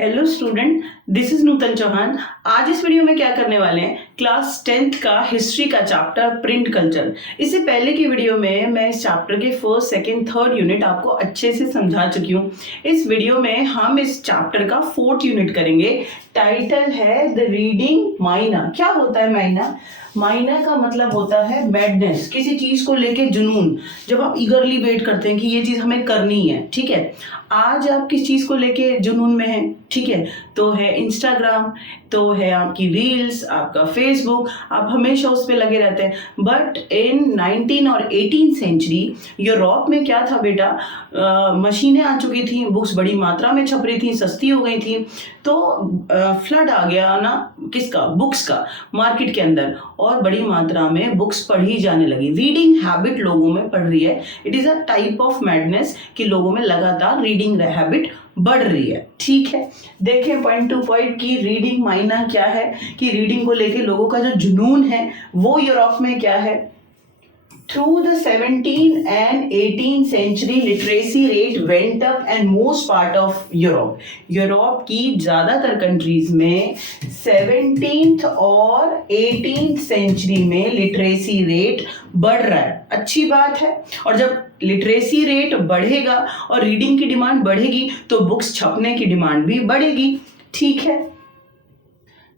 Hello student, this is नूतन चौहान। आज इस video में क्या करने वाले हैं, क्लास 10th का हिस्ट्री का चैप्टर प्रिंट कल्चर। इससे पहले की वीडियो में मैं इस चैप्टर के फर्स्ट, सेकंड, थर्ड यूनिट आपको अच्छे से समझा चुकी हूँ। इस वीडियो में हम इस चैप्टर का फोर्थ यूनिट करेंगे। टाइटल है द रीडिंग माइना। क्या होता है माइना? माइना का मतलब होता है मैडनेस, किसी चीज को लेके जुनून, जब आप ईगरली वेट करते हैं कि ये चीज हमें करनी है। ठीक है, आज आप किस चीज को लेके जुनून में हैं? ठीक है, तो है इंस्टाग्राम, तो है आपकी रील्स, आपका फेसबुक, आप हमेशा उस पे लगे रहते हैं। बट इन 19 और 18 सेंचुरी यूरोप में क्या था बेटा, मशीनें आ चुकी थी, बुक्स बड़ी मात्रा में छप रही थी, सस्ती हो गई थी, तो फ्लड आ गया ना किसका, बुक्स का मार्केट के अंदर, और बड़ी मात्रा में बुक्स पढ़ी जाने लगी। रीडिंग हैबिट लोगों में पढ़ रही है। It is a type of madness कि लोगों में लगातार रीडिंग हैबिट बढ़ रही है। ठीक है, देखें पॉइंट टू पॉइंट की रीडिंग मायना क्या है, कि रीडिंग को लेके लोगों का जो जुनून है वो यूरोप में क्या है। Through the 17th and 18th century, literacy rate went up and most part of Europe. Europe की ज़्यादातर कंट्रीज में 17th और 18th सेंचुरी में लिटरेसी रेट बढ़ रहा है। अच्छी बात है। और जब लिटरेसी रेट बढ़ेगा और रीडिंग की डिमांड बढ़ेगी तो बुक्स छपने की डिमांड भी बढ़ेगी। ठीक है,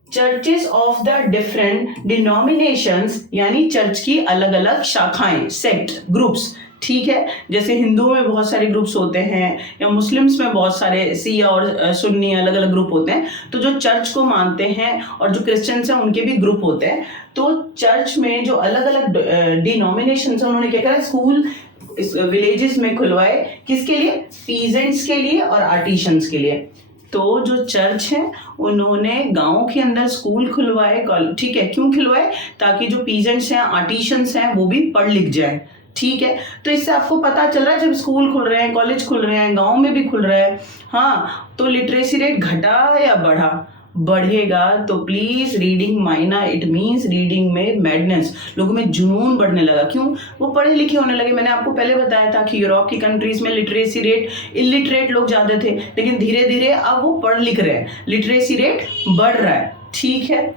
churches of the different denominations, यानी चर्च की अलग अलग शाखाएं, सेक्ट, ग्रुप्स। ठीक है, जैसे हिंदुओं में बहुत सारे ग्रुप्स होते हैं या मुस्लिम्स में बहुत सारे शिया और सुन्नी अलग अलग ग्रुप होते हैं। तो जो चर्च को मानते हैं और जो क्रिश्चियंस हैं उनके भी ग्रुप होते हैं। तो चर्च में जो अलग अलग डिनोमिनेशन है उन्होंने क्या करा, स्कूल विलेजेस में खुलवाए। किसके लिए? पीजेंट्स के लिए और आर्टिशंस के लिए। तो जो चर्च है उन्होंने गांव के अंदर स्कूल खुलवाए। ठीक है, क्यों खुलवाए? ताकि जो पीजेंट्स हैं, आर्टिशंस हैं, वो भी पढ़ लिख जाए। ठीक है, तो इससे आपको पता चल रहा है जब स्कूल खुल रहे हैं, कॉलेज खुल रहे हैं, गांव में भी खुल रहा है, हाँ, तो लिटरेसी रेट घटा या बढ़ा? बढ़ेगा। तो प्लीज रीडिंग माइना, इट मीन्स रीडिंग में मैडनेस, लोगों में जुनून बढ़ने लगा। क्यों? वो पढ़े लिखे होने लगे। मैंने आपको पहले बताया था कि यूरोप की कंट्रीज में लिटरेसी रेट, इलिटरेट लोग ज्यादा थे, लेकिन धीरे धीरे अब वो पढ़ लिख रहे हैं, लिटरेसी रेट बढ़ रहा है। ठीक है,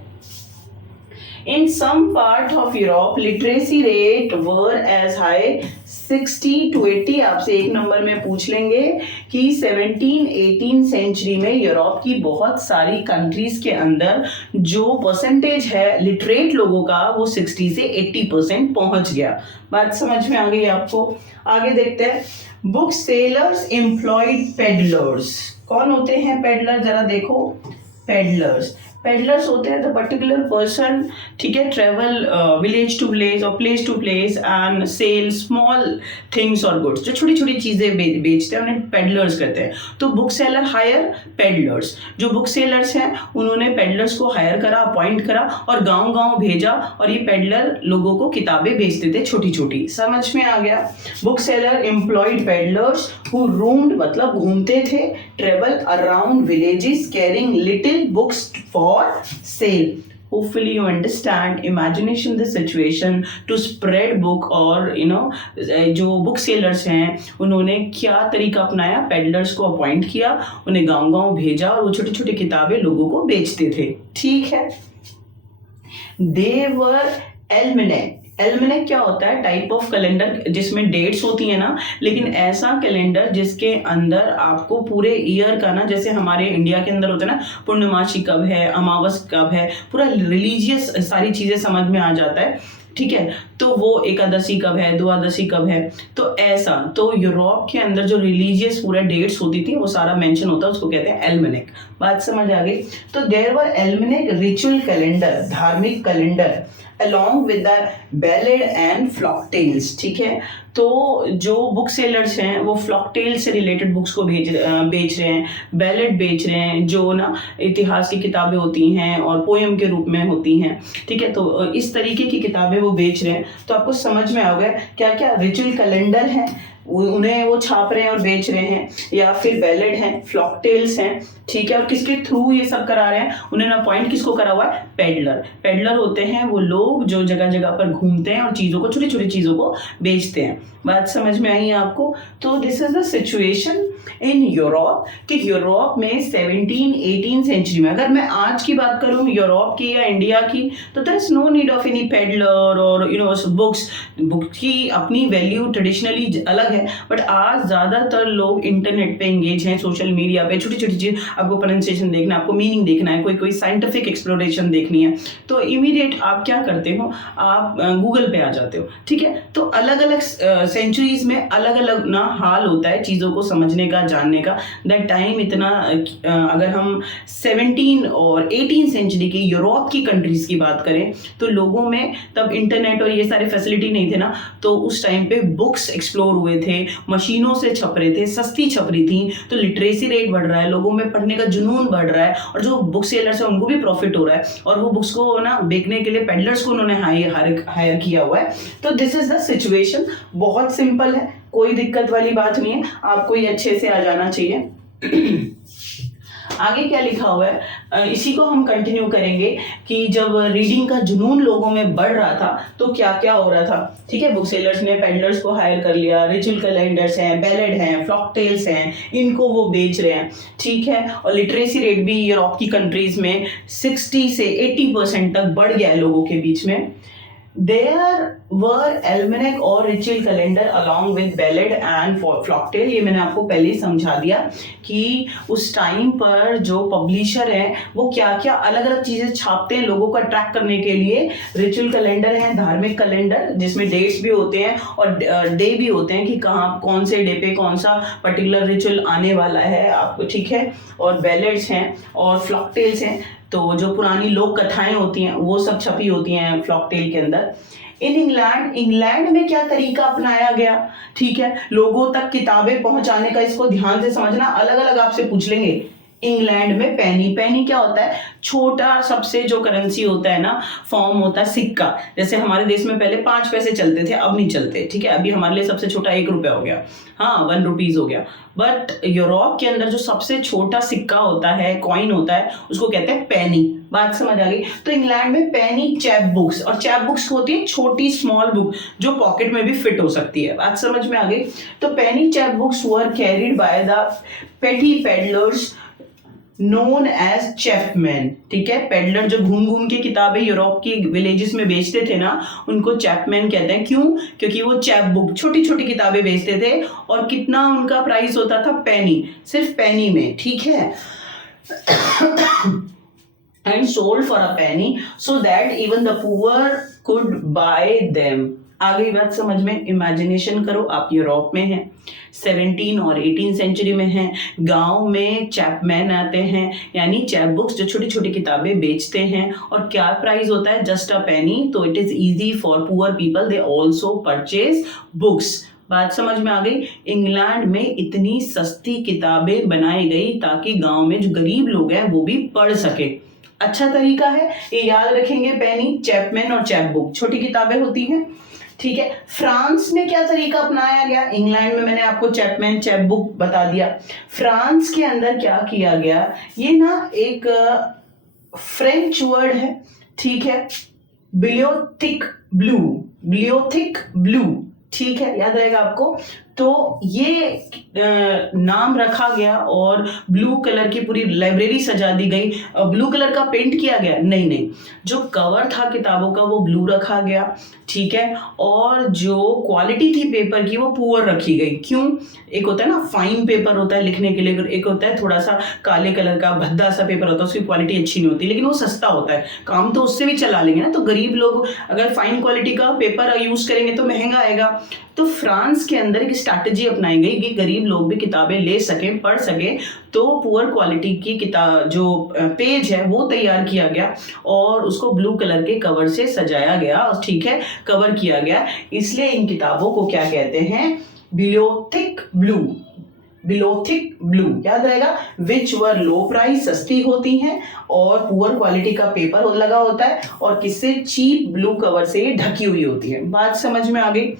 in some part of Europe literacy rate were as high 60 to 80। आपसे एक नंबर में पूछ लेंगे कि 17-18 सेंचुरी में यूरोप की बहुत सारी कंट्रीज के अंदर जो परसेंटेज है लिटरेट लोगों का वो 60 से 80% पहुंच गया। बात समझ में आ गई आपको? आगे देखते हैं। Book sellers employed peddlers. कौन होते हैं पेडलर? जरा देखो, पेडलर्स होते हैं द पर्टिकुलर पर्सन, ठीक है, ट्रेवल विलेज टू विलेज और place to place and sell small things और गुड्स। जो छोटी छोटी चीजें बेचते हैं उन्हें पेडलर्स कहते हैं। तो बुक सेलर हायर पेडलर्स। जो बुक सेलर्स हैं उन्होंने पेडलर्स को हायर करा, अपॉइंट करा और गांव गांव भेजा, और ये पेडलर लोगों को किताबें बेचते थे छोटी छोटी। समझ में आ गया? Book seller employed peddlers who roamed, मतलब घूमते थे, travel around villages carrying little books for sale। Hopefully you understand, imagination the situation to spread book, और जो बुक सेलर्स हैं उन्होंने क्या तरीका अपनाया? पेडलर्स को अपॉइंट किया, उन्हें गांव गांव भेजा और वो छोटी छोटी किताबें लोगों को बेचते थे। ठीक है, they were almanac। एल्मेनेक क्या होता है? टाइप ऑफ कैलेंडर जिसमें डेट्स होती है ना, लेकिन ऐसा कैलेंडर जिसके अंदर आपको पूरे ईयर का ना, जैसे हमारे इंडिया के अंदर होता है ना, पूर्णमासी कब है, अमावस कब है, पूरा रिलीजियस सारी चीजें समझ में आ जाता है। ठीक है, तो वो एकादशी कब है, द्वादशी कब है, तो ऐसा। तो यूरोप के अंदर जो रिलीजियस पूरा डेट्स होती थी वो सारा मेंशन होता है, उसको कहते हैं एल्मेनेक। बात समझ आ गई? तो देयर वर एल्मेनेक रिचुअल कैलेंडर, धार्मिक calendar, along with the ballad and flock tales। ठीक है, तो जो बुक सेलर्स हैं वो फ्लॉक टेल से रिलेटेड बुक्स को बेच रहे हैं, बैलेड बेच रहे हैं, जो ना इतिहास की किताबें होती हैं और पोएम के रूप में होती हैं। ठीक है, तो इस तरीके की किताबें वो बेच रहे हैं। तो आपको समझ में आ गया क्या क्या रिचुअल कैलेंडर है, उन्हें वो छाप रहे हैं और बेच रहे हैं, या फिर बैलेड हैं, फ्लॉक टेल्स हैं, ठीक है। और किसके थ्रू ये सब करा रहे हैं, उन्हें अपॉइंट किसको करा हुआ है, पेडलर। पेडलर होते हैं वो लोग जो जगह जगह पर घूमते हैं और चीज़ों को, छोटी छोटी चीज़ों को बेचते हैं। बात समझ में आई आपको? तो this is the situation in Europe, कि यूरोप में 17-18 सेंचुरी में, अगर मैं आज की बात करूं यूरोप की या इंडिया की, तो there is no need of any peddler और बुक्स की अपनी वैल्यू ट्रेडिशनली अलग है, बट आज ज़्यादातर लोग इंटरनेट पे एंगेज हैं, सोशल मीडिया पे, छोटी छोटी चीज़, आपको प्रोनाउंसिएशन देखना है, आपको मीनिंग देखना है, कोई साइंटिफिक एक्सप्लोरेशन देखनी है, तो इमीडिएट आप क्या करते हो, आप गूगल पे आ जाते हो, ठीक है। तो अलग अलग सेंचुरीज में अलग अलग ना हाल होता है चीज़ों को समझने का, जानने का। दैट टाइम इतना अगर हम 17 और 18 सेंचुरी की यूरोप की कंट्रीज की बात करें, तो लोगों में तब इंटरनेट और ये सारे फैसिलिटी नहीं थे ना, तो उस टाइम पे बुक्स एक्सप्लोर हुए थे, मशीनों से छप रहे थे, सस्ती छप रही थी, तो लिटरेसी रेट बढ़ रहा है, लोगों में पढ़ने का जुनून बढ़ रहा है, और जो बुक सेलर्स है उनको भी प्रॉफिट हो रहा है, और वो बुक्स को ना बेचने के लिए पेडलर्स को उन्होंने हायर किया हुआ है। तो दिस इज द सिचुएशन। बहुत सिंपल है, कोई दिक्कत वाली बात नहीं है, आपको ये अच्छे से आ जाना चाहिए। आगे क्या लिखा हुआ है, इसी को हम कंटिन्यू करेंगे कि जब रीडिंग का जुनून लोगों में बढ़ रहा था तो क्या क्या हो रहा था, ठीक है। बुक सेलर्स ने पेडलर्स को हायर कर लिया, रिचुअल कैलेंडर्स हैं, बैलेड हैं, फ्लॉक टेल्स हैं, इनको वो बेच रहे हैं, ठीक है। और लिटरेसी रेट भी यूरोप की कंट्रीज में 60 से 80% तक बढ़ गया है लोगों के बीच में। There were almanac और ritual calendar along with ballad and folktale। ये मैंने आपको पहले ही समझा दिया कि उस टाइम पर जो पब्लिशर हैं वो क्या क्या अलग अलग चीज़ें छापते हैं लोगों को अट्रैक्ट करने के लिए। रिचुअल कैलेंडर है, धार्मिक कैलेंडर जिसमें डेट्स भी होते हैं और डे भी होते हैं कि कहाँ कौन से डे पे कौन सा पर्टिकुलर रिचुअल आने वाला है आपको, ठीक है। और बैलेड्स हैं और फ्लॉक टेल्स हैं, तो जो पुरानी लोक कथाएं होती हैं वो सब छपी होती हैं फ्लॉक टेल के अंदर। इन इंग्लैंड में क्या तरीका अपनाया गया, ठीक है, लोगों तक किताबें पहुंचाने का, इसको ध्यान से समझना, अलग अलग आपसे पूछ लेंगे। इंग्लैंड में पेनी क्या होता है, छोटा सबसे जो करेंसी होता है ना, फॉर्म होता है सिक्का। जैसे हमारे देश में पहले 5 पैसे चलते थे, अब नहीं चलते, ठीक है। अभी हमारे लिए सबसे छोटा 1 रुपया हो गया, हाँ 1 रुपीज हो गया। बट यूरोप के अंदर जो सबसे छोटा सिक्का होता है, कॉइन होता है, उसको कहते हैं पेनी। बात समझ आ गई? तो इंग्लैंड में पेनी चैप बुक्स, और चैप बुक्स होती है छोटी स्मॉल बुक जो पॉकेट में भी फिट हो सकती है। बात समझ में आ गई? तो penny chap books were carried by the petty peddlers known as chapman, ठीक है। पेडलर जो घूम घूम के किताबें यूरोप की विलेजेस में बेचते थे ना, उनको चैपमैन कहते हैं। क्यों? क्योंकि वो चैप बुक छोटी छोटी किताबें बेचते थे, और कितना उनका प्राइस होता था, पेनी, सिर्फ पेनी में, ठीक है। And sold for a penny so that even the poor could buy them. आ गई बात समझ में? इमेजिनेशन करो, आप यूरोप में हैं, 17 और 18 सेंचुरी में हैं, गांव में चैपमैन आते हैं, यानी चैप बुक्स जो छोटी छोटी किताबें बेचते हैं, और क्या प्राइस होता है, जस्ट अ पेनी। तो it is easy for poor people, they also purchase books. बात समझ में आ गई? इंग्लैंड में इतनी सस्ती किताबें बनाई गई ताकि गांव में जो गरीब लोग हैं वो भी पढ़ सके। अच्छा तरीका है, ये याद रखेंगे, पेनी, चैपमैन और चैप बुक, छोटी किताबें होती हैं, ठीक है। फ्रांस में क्या तरीका अपनाया गया? इंग्लैंड में मैंने आपको चैपमैन चैप बुक बता दिया। फ्रांस के अंदर क्या किया गया, ये ना एक फ्रेंच वर्ड है, ठीक है, बिलियोथिक ब्लू, ठीक है, याद रहेगा आपको। तो ये नाम रखा गया और ब्लू कलर की पूरी लाइब्रेरी सजा दी गई। ब्लू कलर का पेंट किया गया? नहीं, जो कवर था किताबों का वो ब्लू रखा गया, ठीक है। और जो क्वालिटी थी पेपर की वो पुअर रखी गई। क्यों? एक होता है ना फाइन पेपर होता है लिखने के लिए, एक होता है थोड़ा सा काले कलर का भद्दा सा पेपर होता है, उसकी क्वालिटी अच्छी नहीं होती, लेकिन वो सस्ता होता है, काम तो उससे भी चला लेंगे ना। तो गरीब लोग अगर फाइन क्वालिटी का पेपर यूज करेंगे तो महंगा आएगा। तो फ्रांस के अंदर एक स्ट्रैटेजी अपनाई गई कि गरीब लोग भी किताबें ले सकें, पढ़ सकें, तो पुअर क्वालिटी की किताब जो पेज है वो तैयार किया गया और उसको ब्लू कलर के कवर से सजाया गया, ठीक है, कवर किया गया। इसलिए इन किताबों को क्या कहते हैं? बिलियोथिक ब्लू, याद रहेगा। विच वर लो प्राइस, सस्ती होती हैं, और पुअर क्वालिटी का पेपर लगा होता है, और किससे? चीप ब्लू कवर से ढकी हुई होती है। बात समझ में आ गई?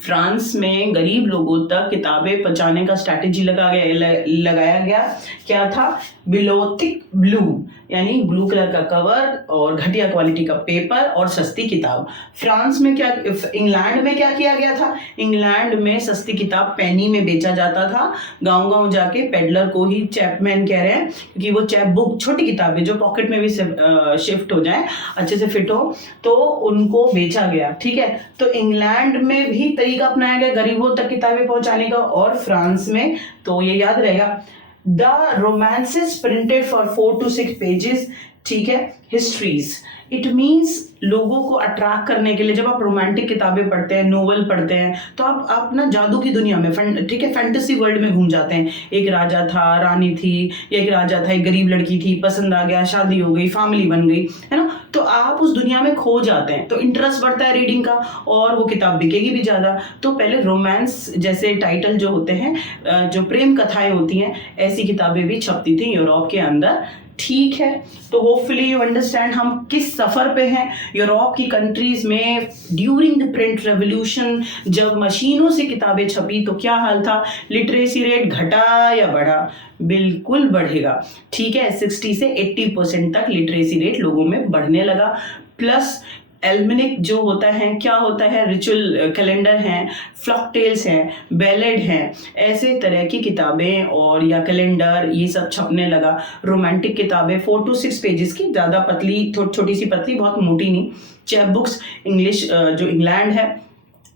फ्रांस में गरीब लोगों तक किताबें पहुंचाने का स्ट्रैटेजी लगाया गया। क्या था? बिलोथिक ब्लू, यानी ब्लू कलर का कवर और घटिया क्वालिटी का पेपर और सस्ती किताब। फ्रांस में क्या, इंग्लैंड में क्या किया गया था? इंग्लैंड में सस्ती किताब पेनी में बेचा जाता था। गांव-गांव जाके पेडलर को ही चैपमैन कह रहे हैं, क्योंकि वो चैप बुक, छोटी किताबें जो पॉकेट में भी शिफ्ट हो जाए, अच्छे से फिट हो, तो उनको बेचा गया। ठीक है, तो इंग्लैंड में भी तरीका अपनाया गया गरीबों तक किताबें पहुंचाने का, और फ्रांस में तो ये याद रहेगा, the romances printed for 4 to 6 pages. ठीक है, हिस्ट्रीज, इट मीन्स लोगों को अट्रैक्ट करने के लिए जब आप रोमांटिक किताबें पढ़ते हैं, नोवेल पढ़ते हैं, तो आप ना जादू की दुनिया में, ठीक है, फैंटेसी वर्ल्ड में घूम जाते हैं। एक राजा था, रानी थी, एक राजा था, एक गरीब लड़की थी, पसंद आ गया, शादी हो गई, फैमिली बन गई, है ना, तो आप उस दुनिया में खो जाते हैं, तो इंटरेस्ट बढ़ता है रीडिंग का, और वो किताब बिकेगी भी ज़्यादा। तो पहले रोमांस जैसे टाइटल जो होते हैं, जो प्रेम कथाएं होती हैं, ऐसी किताबें भी छपती थी यूरोप के अंदर। ठीक है, तो होपफुली यू अंडरस्टैंड हम किस सफ़र पे हैं। यूरोप की कंट्रीज में ड्यूरिंग द प्रिंट रेवोल्यूशन जब मशीनों से किताबें छपी तो क्या हाल था? लिटरेसी रेट घटा या बढ़ा? बिल्कुल बढ़ेगा। ठीक है, 60 से 80% तक लिटरेसी रेट लोगों में बढ़ने लगा। प्लस एल्मेनिक जो होता है, क्या होता है, रिचुअल कैलेंडर हैं, फ्लॉक टेल्स हैं, बैलेड हैं, ऐसे तरह की किताबें और या कैलेंडर, ये सब छपने लगा। रोमांटिक किताबें 4 to 6 पेजेस की, ज़्यादा पतली, छोटी सी पतली, बहुत मोटी नहीं। चैप बुक्स, इंग्लिश जो इंग्लैंड है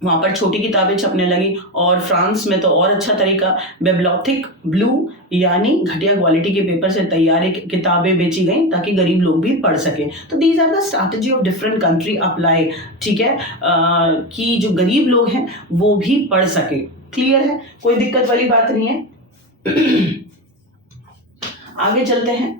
वहाँ पर छोटी किताबें छपने लगी, और फ्रांस में तो और अच्छा तरीका, बिब्लियोथिक ब्लू, यानी घटिया क्वालिटी के पेपर से तैयार किताबें बेची गई ताकि गरीब लोग भी पढ़ सकें। तो these are the strategy of different country apply. ठीक है, कि जो गरीब लोग हैं वो भी पढ़ सके। क्लियर है, कोई दिक्कत वाली बात नहीं है। आगे चलते हैं।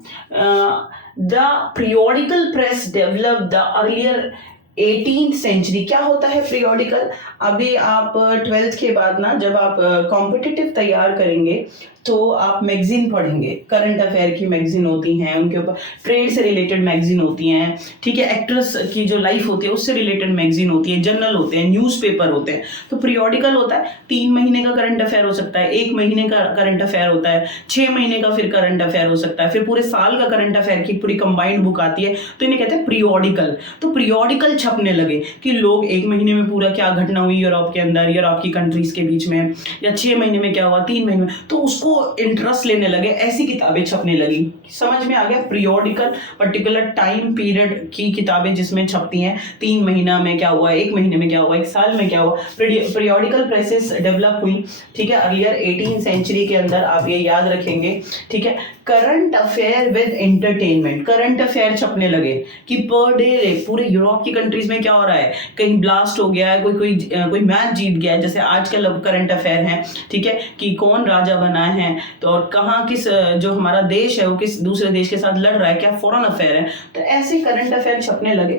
The periodical press develop the earlier 18th century. क्या होता है पीरियोडिकल? अभी आप 12th के बाद ना, जब आप कॉम्पिटिटिव तैयार करेंगे तो आप मैगजीन पढ़ेंगे, करंट अफेयर की मैगजीन होती हैं, उनके ऊपर ट्रेड से रिलेटेड मैगजीन होती हैं। ठीक है, एक्ट्रेस की जो लाइफ होती है उससे रिलेटेड मैगजीन होती है, जर्नल होते हैं, न्यूज़पेपर होते हैं। तो पीरियोडिकल होता है, 3 महीने का करंट अफेयर हो सकता है, 1 महीने का करंट अफेयर होता है, 6 महीने का फिर करंट अफेयर हो सकता है, फिर पूरे साल का करंट अफेयर की पूरी कंबाइंड बुक आती है, तो इन्हें कहते हैं पीरियोडिकल। तो पीरियोडिकल छपने लगे कि लोग 1 महीने में पूरा क्या घटना हुई यूरोप के अंदर, यूरोप की कंट्रीज के बीच में, या 6 महीने में क्या हुआ, 3 महीने में, तो उसको इंटरेस्ट लेने लगे, ऐसी किताबें छपने लगी। समझ में आ गया? पीरियोडिकल, पर्टिकुलर टाइम पीरियड की किताबें जिसमें छपती हैं, 3 महीना में क्या हुआ, 1 महीने में क्या हुआ, 1 साल में क्या हुआ, पीरियोडिकल प्रेसेस डेवलप हुई। ठीक है, अर्लियर 18th सेंचुरी के अंदर, आप ये याद रखेंगे। ठीक है, current affair with entertainment, current affair छपने लगे कि पर डे पूरे यूरोप की कंट्रीज में क्या हो रहा है, कहीं ब्लास्ट हो गया है, कोई मैच जीत गया है, जैसे आजकल करंट अफेयर है। ठीक है, कि कौन राजा बना है, तो और कहाँ किस जो हमारा देश है वो किस दूसरे देश के साथ लड़ रहा है, क्या फॉरेन अफेयर है। तो ऐसे करंट अफेयर छपने लगे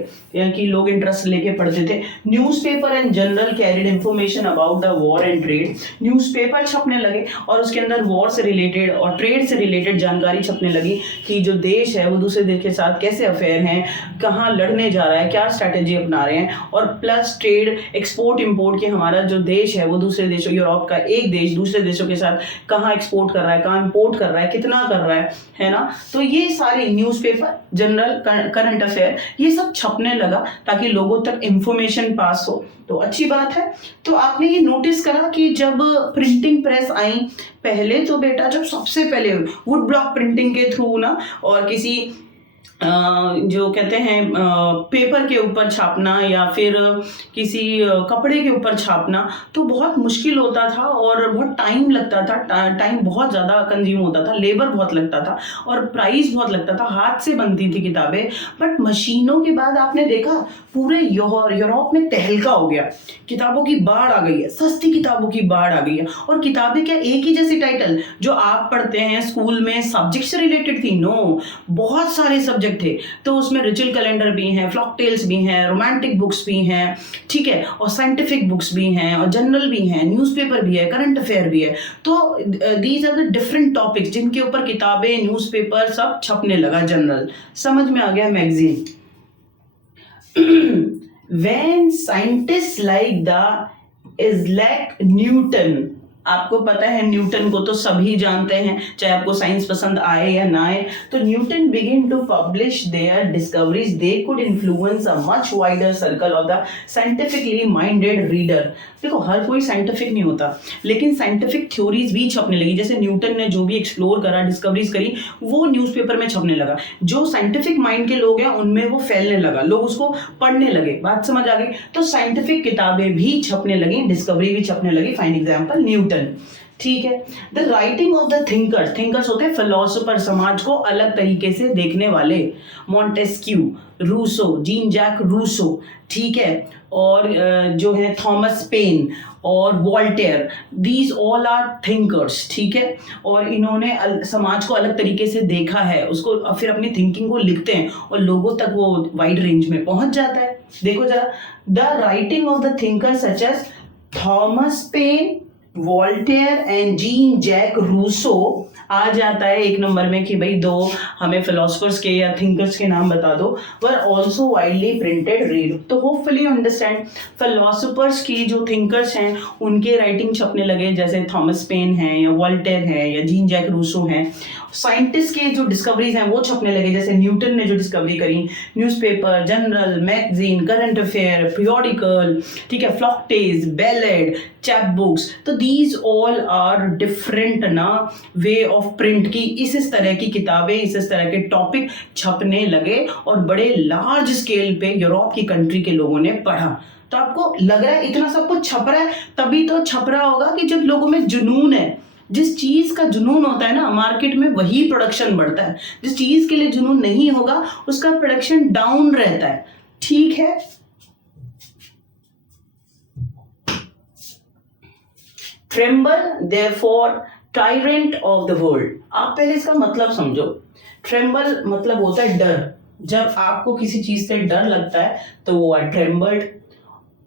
कि लोग इंटरेस्ट लेके पढ़ते थे। Newspaper and general carried information about the war and trade, newspaper छपने लगे और उसके अंदर वॉर से रिलेटेड और ट्रेड से रिलेटेड जानकारी छपने लगी कि जो देश है वो दूसरे देश के साथ कैसे अफेयर हैं, कहाँ लड़ने जा रहा है, क्या स्ट्रैटेजी अपना रहे हैं, और प्लस ट्रेड, एक्सपोर्ट इंपोर्ट के, हमारा जो देश है वो दूसरे देशों, यूरोप का एक देश दूसरे देशों के साथ कहाँ एक्सपोर्ट कर रहा है, कहाँ इंपोर्ट कर रहा है, कितना कर रहा है ना। तो ये सारी न्यूज़पेपर, जनरल करंट अफेयर, ये सब छपने लगा ताकि लोगों तक इंफॉर्मेशन पास हो। तो अच्छी बात है। तो आपने ये नोटिस करा कि जब प्रिंटिंग प्रेस आई, पहले तो बेटा जब सबसे पहले वुड ब्लॉक प्रिंटिंग के थ्रू ना, और किसी जो कहते हैं पेपर के ऊपर छापना या फिर किसी कपड़े के ऊपर छापना, तो बहुत मुश्किल होता था और बहुत टाइम लगता था, टाइम बहुत ज़्यादा कंज्यूम होता था, लेबर बहुत लगता था और प्राइस बहुत लगता था, हाथ से बनती थी किताबें। बट मशीनों के बाद आपने देखा पूरे यूरोप में तहलका हो गया, किताबों की बाढ़ आ गई है, सस्ती किताबों की बाढ़ आ गई है। और किताबें क्या एक ही जैसी टाइटल जो आप पढ़ते हैं स्कूल में सब्जेक्ट से रिलेटेड थी? नो, बहुत सारे सब्जेक्ट थे। तो उसमें रिचुअल कैलेंडर भी हैं, फ्लॉक टेल्स भी हैं, रोमांटिक बुक्स भी हैं, ठीक है, और साइंटिफिक बुक्स भी हैं, और जनरल भी हैं, न्यूज़पेपर भी है, करंट अफेयर भी है। तो these are the different topics जिनके ऊपर किताबें, न्यूज़पेपर सब छपने लगा, जनरल। समझ में आ गया? Magazine. When scientists like the Isaac Newton, आपको पता है न्यूटन को तो सभी जानते हैं, चाहे आपको साइंस पसंद आए या ना आए। तो Newton begin to publish their discoveries, they could influence a much wider circle of the scientifically minded reader. देखो हर कोई साइंटिफिक नहीं होता, लेकिन साइंटिफिक थ्योरीज भी छपने लगी। जैसे न्यूटन ने जो भी एक्सप्लोर करा, डिस्कवरीज करी, वो न्यूज़पेपर में छपने लगा। जो साइंटिफिक माइंड के लोग हैं उनमें वो फैलने लगा, लोग उसको पढ़ने लगे। बात समझ आ गई? तो साइंटिफिक किताबें भी छपने लगी, डिस्कवरी भी छपने लगी। Find example Newton. ठीक है। The writing of the thinkers, thinkers होते हैं फिलोसोफर, समाज को अलग तरीके से देखने वाले। Montesquieu, Rousseau, Jean Jacques Rousseau, ठीक है, और जो है थॉमस पेन और Voltaire, these all are thinkers. ठीक है, और इन्होंने समाज को अलग तरीके से देखा है, उसको फिर अपनी थिंकिंग को लिखते हैं और लोगों तक वो वाइड रेंज में पहुंच जाता है। देखो जरा, the writing of the thinkers such as Thomas Paine, Voltaire and Jean Jacques Rousseau आ जाता है एक नंबर में कि भाई दो हमें फिलोसफर्स के या थिंकर्स के नाम बता दो। Were also widely printed read. तो होपफुली अंडरस्टैंड, फिलोसफर्स की जो थिंकर्स हैं उनके राइटिंग छपने लगे, जैसे थॉमस पेन है या वॉल्टेयर है या जीन जैक रूसो हैं। साइंटिस्ट के जो डिस्कवरीज हैं वो छपने लगे, जैसे न्यूटन ने जो डिस्कवरी करी, newspaper, journal, magazine, current affair, periodical, ठीक है, फ्लॉक्टेज, बैलेड, चैप बुक्स। तो दीज ऑल आर डिफरेंट ना वे ऑफ प्रिंट की इस तरह की किताबें, इस तरह के टॉपिक छपने लगे और बड़े लार्ज स्केल पे यूरोप की कंट्री के लोगों ने पढ़ा। तो आपको लग रहा है इतना सब कुछ छप रहा है, तभी तो छप रहा होगा कि जब लोगों में जुनून है। जिस चीज का जुनून होता है ना मार्केट में, वही प्रोडक्शन बढ़ता है। जिस चीज के लिए जुनून नहीं होगा उसका प्रोडक्शन डाउन रहता है। ठीक है, tremble therefore tyrant of the world. आप पहले इसका मतलब समझो। ट्रेम्बल मतलब होता है डर। जब आपको किसी चीज से डर लगता है तो वो है ट्रेम्बल्ड।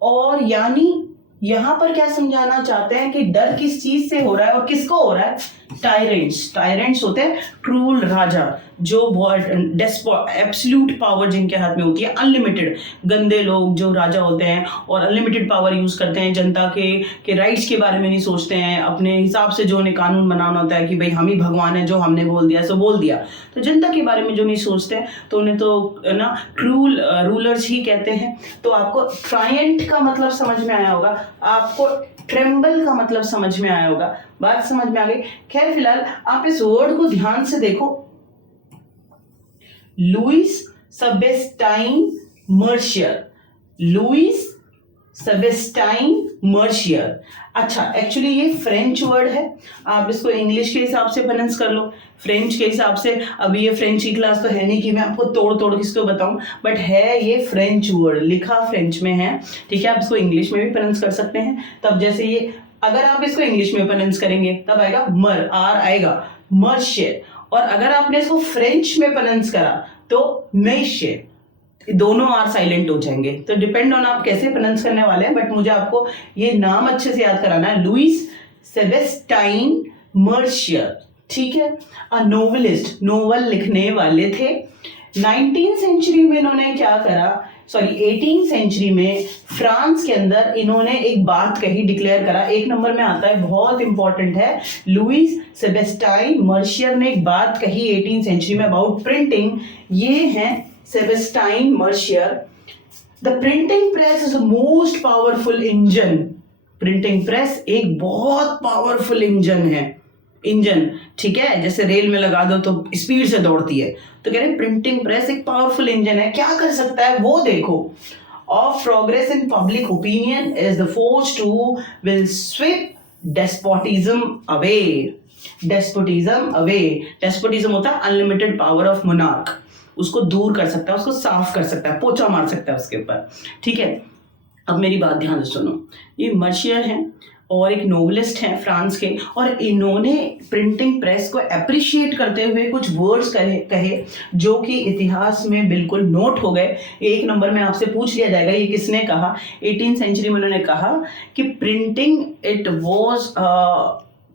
और यानी यहां पर क्या समझाना चाहते हैं कि डर किस चीज से हो रहा है और किसको हो रहा है? टायरेंट्स। टायरेंट्स होते हैं क्रूल राजा, जो बहुत एब्सोल्यूट पावर जिनके हाथ में होती है, अनलिमिटेड। गंदे लोग जो राजा होते हैं और अनलिमिटेड पावर यूज करते हैं, जनता के राइट्स के बारे में नहीं सोचते हैं, अपने हिसाब से जो उन्हें कानून बनाना होता है कि भाई हम ही भगवान है, जो हमने बोल दिया सो बोल दिया। तो जनता के बारे में जो नहीं सोचते हैं तो उन्हें तो ना क्रूल रूलर्स ही कहते हैं। तो आपको ट्रायंट का मतलब समझ में आया होगा, आपको ट्रेम्बल का मतलब समझ में आया होगा, बात समझ में आ गई। खैर फिलहाल आप इस वर्ड को ध्यान से देखो, लुइस सेबेस्टाइन मर्शियर। लुइस सेबेस्टाइन मर्शियर। अच्छा, एक्चुअली ये फ्रेंच वर्ड है, आप इसको इंग्लिश के हिसाब से प्रोनाउंस कर लो, फ्रेंच के हिसाब से। अभी ये फ्रेंच की क्लास तो है नहीं कि मैं आपको तोड़ तोड़ किसको बताऊं, बट है ये फ्रेंच वर्ड, लिखा फ्रेंच में है। ठीक है, आप इसको इंग्लिश में भी प्रोनाउंस कर सकते हैं। तब जैसे ये, अगर आप इसको इंग्लिश में प्रोनाउंस करेंगे तब आएगा मर, आर आएगा, मर्शियर। और अगर आपने इसको फ्रेंच में प्रोनाउंस करा तो मेशियर, दोनों आर साइलेंट हो जाएंगे। तो डिपेंड ऑन आप कैसे प्रोनाउंस करने वाले हैं, बट मुझे आपको ये नाम अच्छे से याद कराना है, लुइस सेबेस्टाइन मर्शियर। ठीक है, अ नोवेलिस्ट, नोवेल लिखने वाले थे। 19th सेंचुरी में इन्होंने क्या करा, 18th सेंचुरी में फ्रांस के अंदर इन्होंने एक बात कही, डिक्लेयर करा। एक नंबर में आता है, बहुत इंपॉर्टेंट है। लुइस सेबेस्टाइन मर्शियर ने एक बात कही 18th सेंचुरी में अबाउट प्रिंटिंग। ये है Sebastien Mercier. The printing press is the most powerful engine. Printing press एक बहुत पावरफुल इंजन है, इंजन, ठीक है, जैसे रेल में लगा दो तो स्पीड से दौड़ती है। तो कह रहे प्रिंटिंग प्रेस एक पावरफुल इंजन है। क्या कर सकता है वो देखो। Of progress in public opinion is the force to will sweep despotism away. Despotism away, despotism होता है अनलिमिटेड पावर ऑफ मोनार्क, उसको दूर कर सकता है, उसको साफ कर सकता है, पोछा मार सकता है उसके ऊपर। ठीक है, अब मेरी बात ध्यान से सुनो। ये मर्शियर हैं और एक नोवेलिस्ट हैं फ्रांस के, और इन्होंने प्रिंटिंग प्रेस को अप्रिशिएट करते हुए कुछ वर्ड्स कहे जो कि इतिहास में बिल्कुल नोट हो गए। एक नंबर में आपसे पूछ लिया जाएगा ये किसने कहा। 18th सेंचुरी में उन्होंने कहा कि printing it was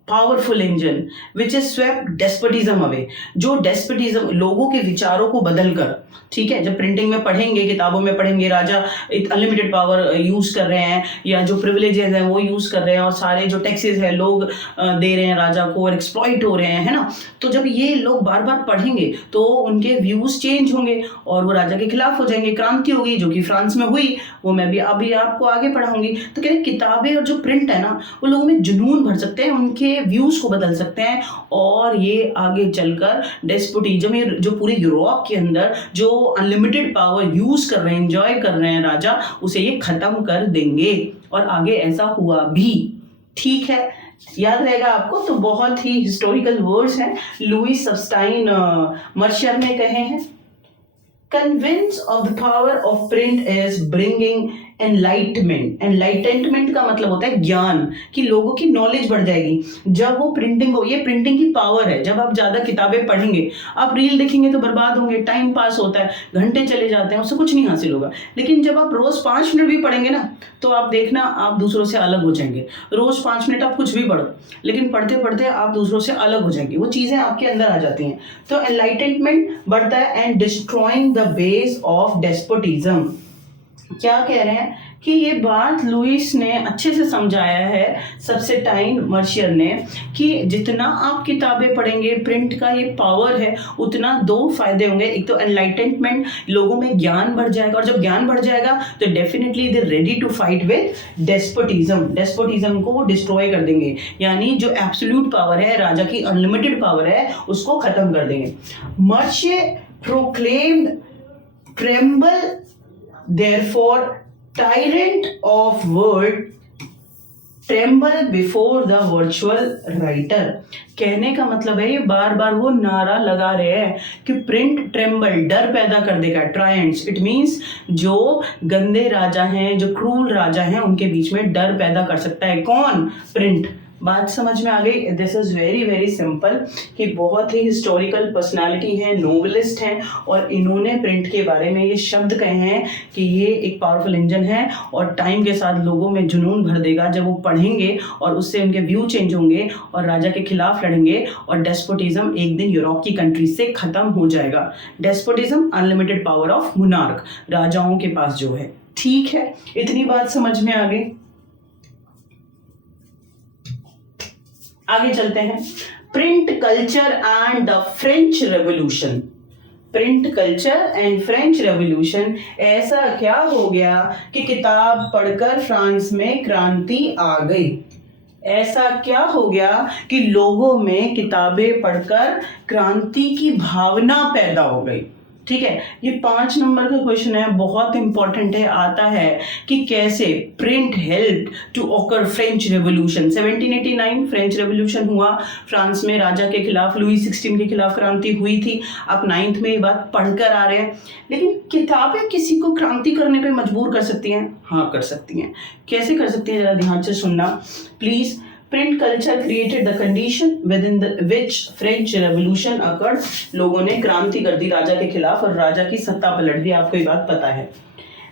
powerful engine which is swept despotism away, जो डेस्पोटिज्म लोगों के विचारों को बदल कर, ठीक है, जब प्रिंटिंग में पढ़ेंगे, किताबों में पढ़ेंगे राजा अनलिमिटेड पावर यूज कर रहे हैं या जो प्रिविलेजेस हैं वो यूज कर रहे हैं और सारे जो टैक्सेस है लोग दे रहे हैं राजा को और एक्सप्लॉइट हो रहे हैं, है ना। तो जब ये लोग बार बार पढ़ेंगे तो उनके व्यूज चेंज होंगे और वो राजा के खिलाफ हो जाएंगे, क्रांति होगी जो कि फ्रांस में हुई, वो मैं भी अभी आपको आगे पढ़ाऊंगी। तो कह रहे किताबें और जो प्रिंट है ना वो लोगों में जुनून भर सकते हैं, उनके व्यूज को बदल सकते हैं और ये आगे चलकर डेस्पोटिज्म, ये जो पूरे यूरोप के अंदर जो अनलिमिटेड पावर यूज कर रहे हैं, एंजॉय कर रहे हैं राजा, उसे ये खत्म कर देंगे। और आगे ऐसा हुआ भी, ठीक है, याद रहेगा आपको। तो बहुत ही हिस्टोरिकल वर्ड्स हैं, लुईस सब्स्टाइन मर्शर ने कहे हैं, convince of the power of print is bringing enlightenment. Enlightenment का मतलब होता है ज्ञान, कि लोगों की नॉलेज बढ़ जाएगी जब वो प्रिंटिंग हो। ये प्रिंटिंग की पावर है। जब आप ज्यादा किताबें पढ़ेंगे, आप रील देखेंगे तो बर्बाद होंगे, टाइम पास होता है, घंटे चले जाते हैं, उससे कुछ नहीं हासिल होगा। लेकिन जब आप रोज 5 मिनट भी पढ़ेंगे ना, तो आप देखना आप दूसरों से अलग हो जाएंगे। रोज 5 मिनट आप कुछ भी पढ़ो, लेकिन पढ़ते पढ़ते आप दूसरों से अलग हो जाएंगे, वो चीजें आपके अंदर आ जाती हैं। तो एनलाइटमेंट बढ़ता है and destroying the base of despotism. क्या कह रहे हैं कि ये बात लुईस ने अच्छे से समझाया है, सब्स्टाइन मर्शियर ने, कि जितना आप किताबें पढ़ेंगे, प्रिंट का ये पावर है, उतना 2 फायदे होंगे। एक तो एनलाइटमेंट, लोगों में ज्ञान बढ़ जाएगा, और जब ज्ञान बढ़ जाएगा तो definitely they ready to fight with despotism. Despotism को वो डिस्ट्रॉय कर देंगे, यानी जो एब्सोल्यूट पावर है, राजा की अनलिमिटेड पावर है, उसको खत्म कर देंगे। Mercier proclaimed tremble therefore tyrant of world tremble before the virtual writer। कहने का मतलब है, ये बार बार वो नारा लगा रहे हैं कि प्रिंट ट्रेम्बल, डर पैदा कर देगा। ट्रायंट्स, इट मीन्स जो गंदे राजा हैं, जो क्रूल राजा हैं, उनके बीच में डर पैदा कर सकता है। कौन? प्रिंट। बात समझ में आ गई? This is very very simple, कि बहुत ही हिस्टोरिकल पर्सनालिटी हैं, नोवेलिस्ट हैं, और इन्होंने प्रिंट के बारे में ये शब्द कहे हैं कि ये एक पावरफुल इंजन है और टाइम के साथ लोगों में जुनून भर देगा जब वो पढ़ेंगे, और उससे उनके व्यू चेंज होंगे और राजा के खिलाफ लड़ेंगे, और डेस्पोटिज्म एक दिन यूरोप की कंट्री से खत्म हो जाएगा। Despotism, unlimited power of monarch, राजाओं के पास जो है। ठीक है, इतनी बात समझ में आ गई। आगे चलते हैं, print culture and the French revolution. Print culture and French revolution. ऐसा क्या हो गया कि किताब पढ़कर फ्रांस में क्रांति आ गई? ऐसा क्या हो गया कि लोगों में किताबें पढ़कर क्रांति की भावना पैदा हो गई? ठीक है, ये 5 नंबर का क्वेश्चन है, बहुत इंपॉर्टेंट है। आता है कि कैसे print help to occur French revolution. 1789 French revolution हुआ फ्रांस में, राजा के खिलाफ, लुई 16 के खिलाफ क्रांति हुई थी। आप 9th में ये बात पढ़कर आ रहे हैं। लेकिन किताबें किसी को क्रांति करने पे मजबूर कर सकती हैं? हाँ, कर सकती हैं। कैसे कर सकती हैं, जरा ध्यान से सुनना please. Print culture created the condition with in which French revolution occurred. लोगों ने क्रांति कर दी राजा के खिलाफ और राजा की सत्ता पलट दी, आपको ये बात पता है।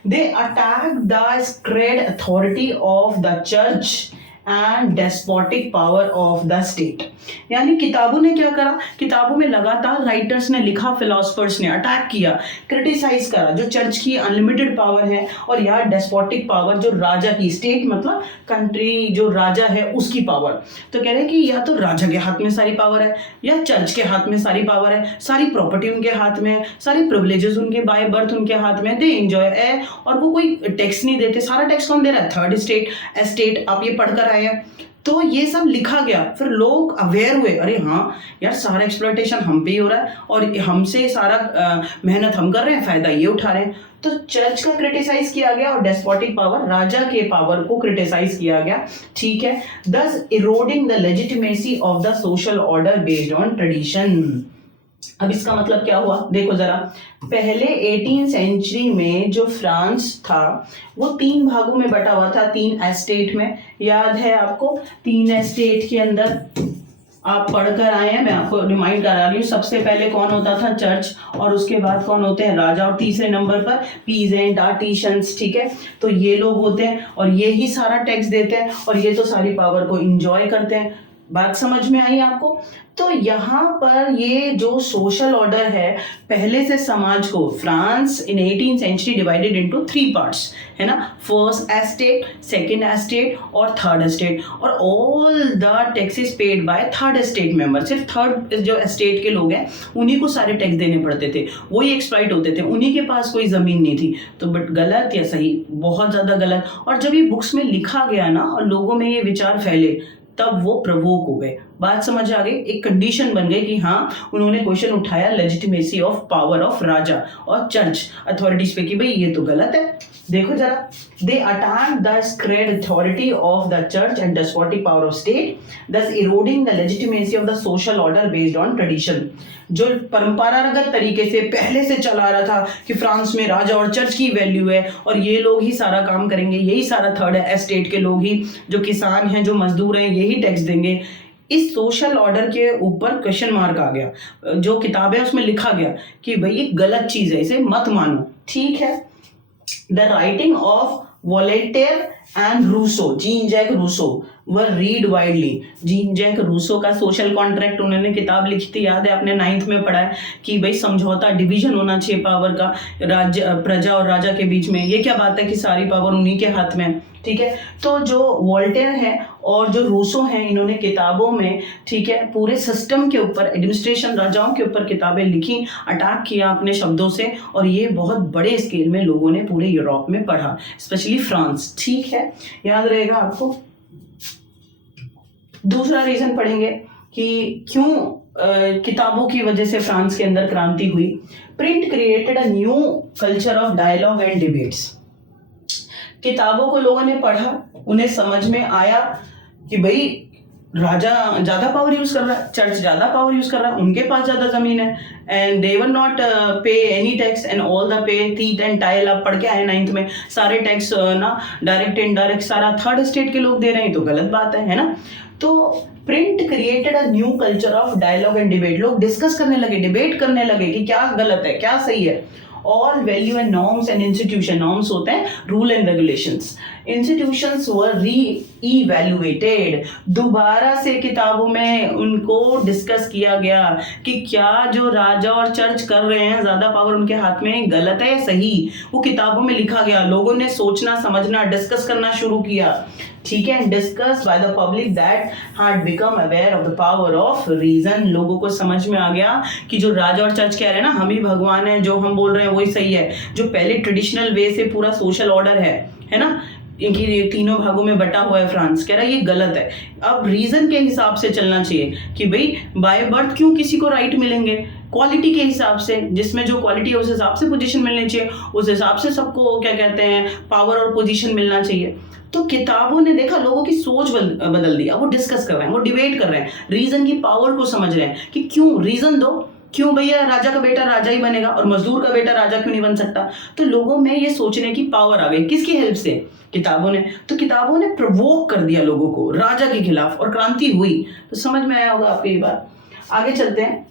They attack the sacred authority of the church and despotic power of the state. यानी किताबों ने क्या करा, किताबों में लगातार राइटर्स ने लिखा, फिलोसफर्स ने अटैक किया, क्रिटिसाइज करा जो चर्च की अनलिमिटेड पावर है, और यार डेस्पोटिक पावर जो राजा की, स्टेट मतलब कंट्री, जो राजा है उसकी पावर। तो कह रहे हैं कि या तो राजा के हाथ में सारी पावर है, या चर्च के हाथ में सारी पावर है, सारी प्रॉपर्टी उनके हाथ में है, सारी प्रिविलेजेस उनके बाय बर्थ उनके हाथ में, दे एंजॉय है, और वो कोई टैक्स नहीं देते। सारा टैक्स कौन दे रहा है? Third state, estate. आप ये पढ़कर आए हैं, तो ये सब लिखा गया। फिर लोग अवेयर हुए, अरे हाँ यार, सारा एक्सप्लॉयटेशन हम पे ही हो रहा है और हमसे सारा मेहनत हम कर रहे हैं, फायदा ये उठा रहे हैं। तो चर्च का क्रिटिसाइज किया गया और डेस्पोटिक पावर, राजा के पावर को क्रिटिसाइज किया गया। ठीक है, दस eroding the legitimacy of the social order based on tradition. अब इसका मतलब क्या हुआ, देखो जरा। पहले 18th सेंचुरी में जो फ्रांस था वो 3 भागों में बटा हुआ था, 3 एस्टेट में। याद है आपको? 3 एस्टेट के अंदर आप पढ़कर आए हैं, मैं आपको रिमाइंड करा रही हूँ। सबसे पहले कौन होता था? चर्च, और उसके बाद कौन होते हैं? राजा, और तीसरे नंबर पर पीजेंट, आर्टिशंस। ठीक है, तो ये लोग होते हैं और ये ही सारा टैक्स देते हैं और ये तो सारी पावर को इंजॉय करते हैं। बात समझ में आई आपको? तो यहाँ पर ये जो सोशल ऑर्डर है, पहले से समाज को France in 18th century divided into 3 parts, है ना, फर्स्ट एस्टेट, सेकंड एस्टेट और थर्ड एस्टेट, और all the taxes paid by third estate member. सिर्फ थर्ड जो एस्टेट के लोग हैं उन्हीं को सारे टैक्स देने पड़ते थे, वही एक्सप्लॉइट होते थे, उन्हीं के पास कोई जमीन नहीं थी। तो बट गलत या सही? बहुत ज्यादा गलत। और जब ये बुक्स में लिखा गया ना और लोगों में ये विचार फैले, तब वो प्रवोक हो गए। बात समझ आ गई? एक कंडीशन बन गई कि हाँ, उन्होंने क्वेश्चन उठाया लेजिटिमेसी ऑफ पावर ऑफ राजा और चर्च अथॉरिटीज पे कि भाई ये तो गलत है। देखो जरा, they attack the sacred authority of the church and despotic power of state, thus eroding the legitimacy of the social order based on tradition. जो परंपरागत तरीके से पहले से चला रहा था कि फ्रांस में राजा और चर्च की वैल्यू है और ये लोग ही सारा काम करेंगे, यही सारा थर्ड एस्टेट के लोग ही, जो किसान हैं, जो मजदूर हैं, यही टैक्स देंगे। इस सोशल ऑर्डर के ऊपर क्वेश्चन मार्क आ गया। जो किताब है उसमें लिखा गया कि भाई ये गलत चीज है, इसे मत मानो। ठीक है। The writing of Voltaire and Rousseau, Jean Jacques Rousseau were read widely. Jean Jacques Rousseau का सोशल कॉन्ट्रैक्ट उन्होंने किताब लिखी थी, याद है आपने 9th में पढ़ा है कि भाई समझौता, डिवीजन होना चाहिए पावर का, राज्य, प्रजा और राजा के बीच में। ये क्या बात है कि सारी पावर उन्हीं के हाथ में। ठीक है। तो जो वोल्टेयर है और जो रूसो हैं, इन्होंने किताबों में, ठीक है, पूरे सिस्टम के ऊपर, एडमिनिस्ट्रेशन, राजाओं के ऊपर किताबें लिखी, अटैक किया अपने शब्दों से, और ये बहुत बड़े स्केल में लोगों ने पूरे यूरोप में पढ़ा, स्पेशली फ्रांस। ठीक है, याद रहेगा आपको। दूसरा रीजन पढ़ेंगे कि क्यों किताबों की वजह से फ्रांस के अंदर क्रांति हुई। Print created a new culture of dialogue and debates. किताबों को लोगों ने पढ़ा, उन्हें समझ में आया कि भाई राजा ज्यादा पावर यूज कर रहा है, चर्च ज्यादा पावर यूज कर रहा है, उनके पास ज्यादा जमीन है, एंड दे वर नॉट पे any tax and all the pay थीट and tile. आप पढ़ के आए 9th में, सारे टैक्स ना डायरेक्ट इनडायरेक्ट सारा थर्ड स्टेट के लोग दे रहे हैं, तो गलत बात है ना। तो print created a new culture of dialogue and debate. लोग डिस्कस करने लगे, डिबेट करने लगे कि क्या गलत है, क्या सही है। All value and norms and institution, norms होते हैं रूल एंड रेगुलेशंस, इंस्टीट्यूशंस वर री-इवैल्यूएटेड। दोबारा से किताबों में उनको डिस्कस किया गया कि क्या जो राजा और चर्च कर रहे हैं, ज्यादा पावर उनके हाथ में, गलत है या सही। वो किताबों में लिखा गया, लोगों ने सोचना, समझना, डिस्कस करना शुरू किया। ठीक है, discuss by the public that had become aware of the power of reason. लोगों को समझ में आ गया कि जो राजा और चर्च कह रहे हैं ना, हम ही भगवान है, जो हम बोल रहे हैं वही सही है, जो पहले ट्रेडिशनल वे से पूरा सोशल ऑर्डर है ना, इनकी तीनों भागों में बटा हुआ है फ्रांस, कह रहा है ये गलत है। अब रीजन के हिसाब से चलना चाहिए कि भाई बाय बर्थ क्यों किसी को राइट मिलेंगे, क्वालिटी के हिसाब से, जिसमें जो क्वालिटी है उस हिसाब से पोजीशन मिलनी चाहिए, उस हिसाब से सबको क्या कहते हैं पावर और पोजीशन मिलना चाहिए। तो किताबों ने देखा, लोगों की सोच बदल दी। अब वो डिस्कस कर रहे हैं, वो डिबेट कर रहे हैं, रीजन की पावर को समझ रहे हैं कि क्यों, रीजन दो, क्यों भैया राजा का बेटा राजा ही बनेगा और मजदूर का बेटा राजा क्यों नहीं बन सकता। तो लोगों में ये सोचने की पावर आ गई, किसकी हेल्प से, किताबों ने। तो किताबों ने प्रवोक कर दिया लोगों को राजा के खिलाफ और क्रांति हुई। तो समझ में आया होगा आपको ये बात। आगे चलते हैं।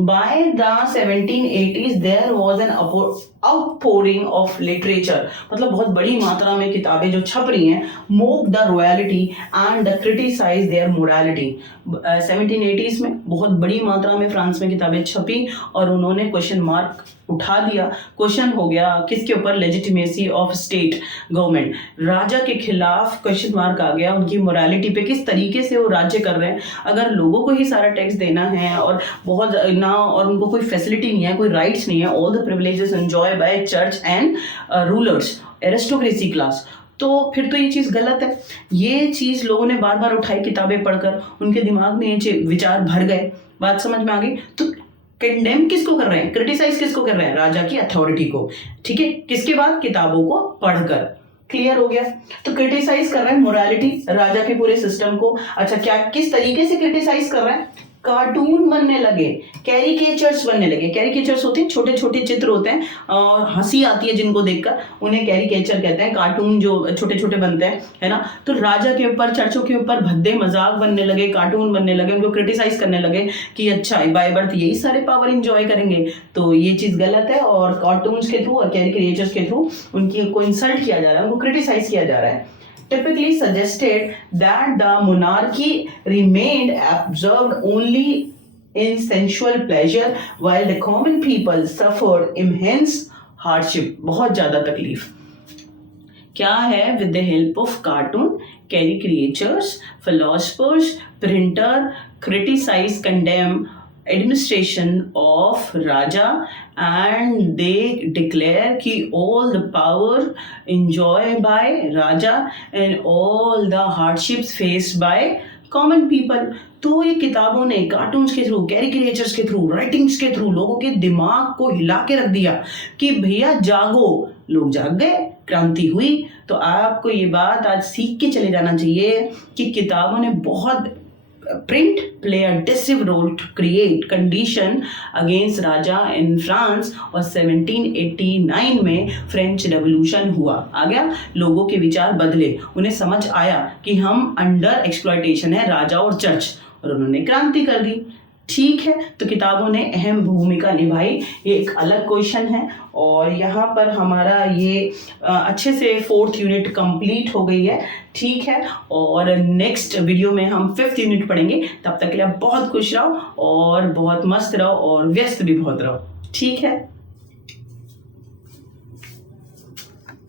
By the 1780s there was an outpouring of literature, मतलब बहुत बड़ी मात्रा में किताबें जो छप रही हैं, mock the royalty and criticize their morality। 1780s में बहुत बड़ी मात्रा में फ्रांस में किताबें छपी और उन्होंने क्वेश्चन मार्क उठा दिया। क्वेश्चन हो गया किसके ऊपर, लेजिटिमेसी ऑफ स्टेट गवर्नमेंट, राजा के खिलाफ क्वेश्चन मार्क आ गया, उनकी मोरालिटी पे, किस तरीके से वो राज्य कर रहे हैं। अगर लोगों को ही सारा टैक्स देना है और बहुत ना, और उनको कोई फैसिलिटी नहीं है, कोई राइट्स नहीं है, all the privileges enjoy by church and rulers, aristocracy class, तो फिर तो ये चीज़ गलत है। ये चीज़ लोगों ने बार बार उठाई किताबें पढ़कर, उनके दिमाग में ये विचार भर गए। बात समझ में आ गई। तो कंडेम किसको कर रहे हैं, क्रिटिसाइज किसको कर रहे हैं, राजा की अथॉरिटी को। ठीक है, किसके बाद, किताबों को पढ़कर। क्लियर हो गया। तो क्रिटिसाइज कर रहे हैं मोरालिटी, राजा के पूरे सिस्टम को। अच्छा, क्या किस तरीके से क्रिटिसाइज कर रहे हैं, कार्टून बनने लगे, कैरिकेचर्स बनने लगे। कैरिकेचर्स होते हैं छोटे छोटे चित्र होते हैं और हंसी आती है जिनको देखकर, उन्हें कैरिकेचर कहते हैं। कार्टून जो छोटे छोटे बनते हैं, है ना। तो राजा के ऊपर, चर्चों के ऊपर भद्दे मजाक बनने लगे, कार्टून बनने लगे, उनको क्रिटिसाइज करने लगे कि अच्छा बाय बर्थ यही सारे पावर इंजॉय करेंगे, तो ये चीज गलत है। और कार्टून्स के थ्रू और कैरिकेचर्स के थ्रू उनकी को इंसल्ट किया जा रहा है, उनको क्रिटिसाइज किया जा रहा है। typically suggested that the monarchy remained absorbed only in sensual pleasure while the common people suffered immense hardship. बहुत ज़्यादा तकलीफ. क्या है? With the help of cartoon, caricatures, philosophers, printer, criticize, condemn administration of Raja, and they declare कि all the power enjoyed by Raja and all the hardships faced by common people. तो ये किताबों ने कार्टून्स के through, caricatures के through, writings के through लोगों के दिमाग को हिला के रख दिया कि भैया जागो. लोग जाग गए, क्रांति हुई. तो आपको ये बात आज सीख के चले जाना चाहिए कि किताबों ने बहुत print play a decisive role to create condition against Raja in France. और 1789 में फ्रेंच रेवोल्यूशन हुआ. आ गया, लोगों के विचार बदले, उन्हें समझ आया कि हम अंडर एक्सप्लॉयटेशन है राजा और चर्च, और उन्होंने क्रांति कर दी. ठीक है, तो किताबों ने अहम भूमिका निभाई. ये एक अलग क्वेश्चन है और यहाँ पर हमारा ये अच्छे से 4th यूनिट कंप्लीट हो गई है. ठीक है, और नेक्स्ट वीडियो में हम 5th यूनिट पढ़ेंगे. तब तक के लिए आप बहुत खुश रहो और बहुत मस्त रहो और व्यस्त भी बहुत रहो. ठीक है.